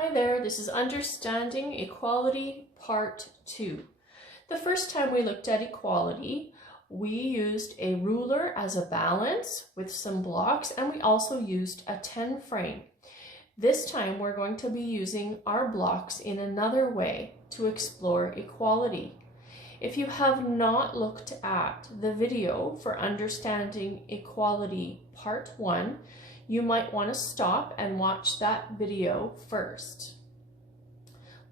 Hi there, this is Understanding Equality Part 2. The first time we looked at equality, we used a ruler as a balance with some blocks, and we also used a 10 frame. This time we're going to be using our blocks in another way to explore equality. If you have not looked at the video for Understanding Equality Part 1, you might want to stop and watch that video first.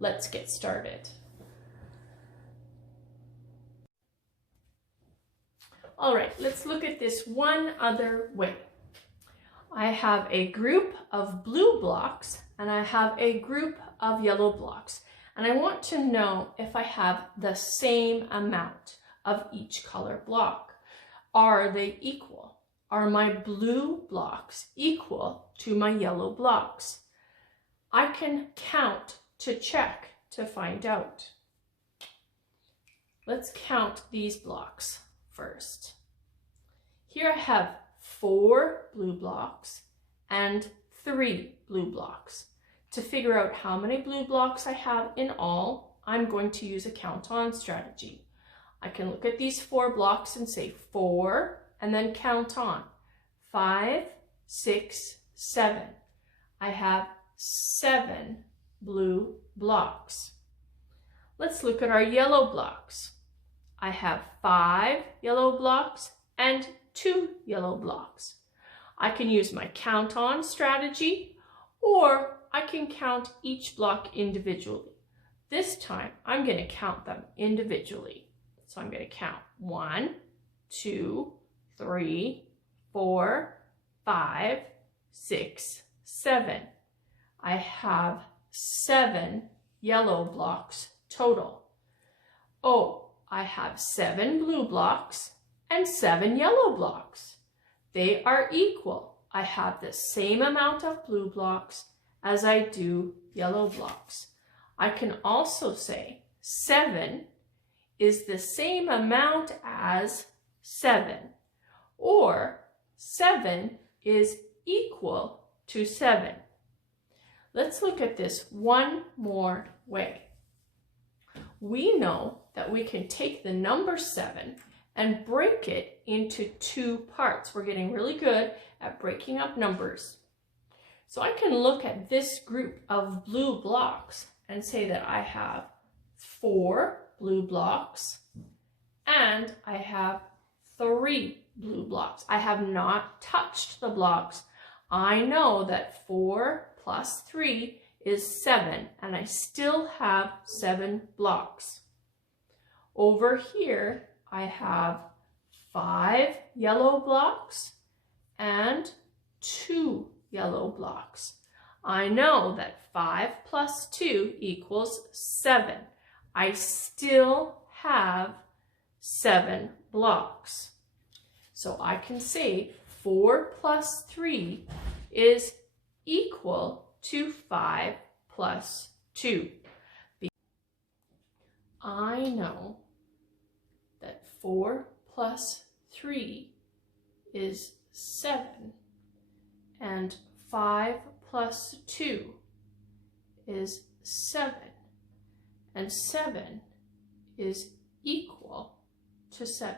Let's get started. All right, let's look at this one other way. I have a group of blue blocks and I have a group of yellow blocks. And I want to know if I have the same amount of each color block. Are they equal? Are my blue blocks equal to my yellow blocks? I can count to check to find out. Let's count these blocks first. Here I have 4 blue blocks and 3 blue blocks. To figure out how many blue blocks I have in all, I'm going to use a count-on strategy. I can look at these 4 blocks and say 4 and then count on. 5, 6, 7. I have 7 blue blocks. Let's look at our yellow blocks. I have 5 yellow blocks and 2 yellow blocks. I can use my count-on strategy, or I can count each block individually. This time, I'm going to count them individually. So I'm going to count 1, 2, 3, 4, 5, 6, 7. I have 7 yellow blocks total. Oh, I have 7 blue blocks and 7 yellow blocks. They are equal. I have the same amount of blue blocks as I do yellow blocks. I can also say 7 is the same amount as 7, or 7 is equal to 7. Let's look at this one more way. We know that we can take the number 7 and break it into 2 parts. We're getting really good at breaking up numbers. So I can look at this group of blue blocks and say that I have 4 blue blocks and I have 3 blue blocks. I have not touched the blocks. I know that 4 plus 3 is 7, and I still have 7 blocks. Over here, I have 5 yellow blocks and 2 yellow blocks. I know that 5 plus 2 equals 7. I still have 7 blocks. So I can say 4 plus 3 is equal to 5 plus 2. I know that 4 plus 3 is 7, and 5 plus 2 is 7, and 7 is equal to 7.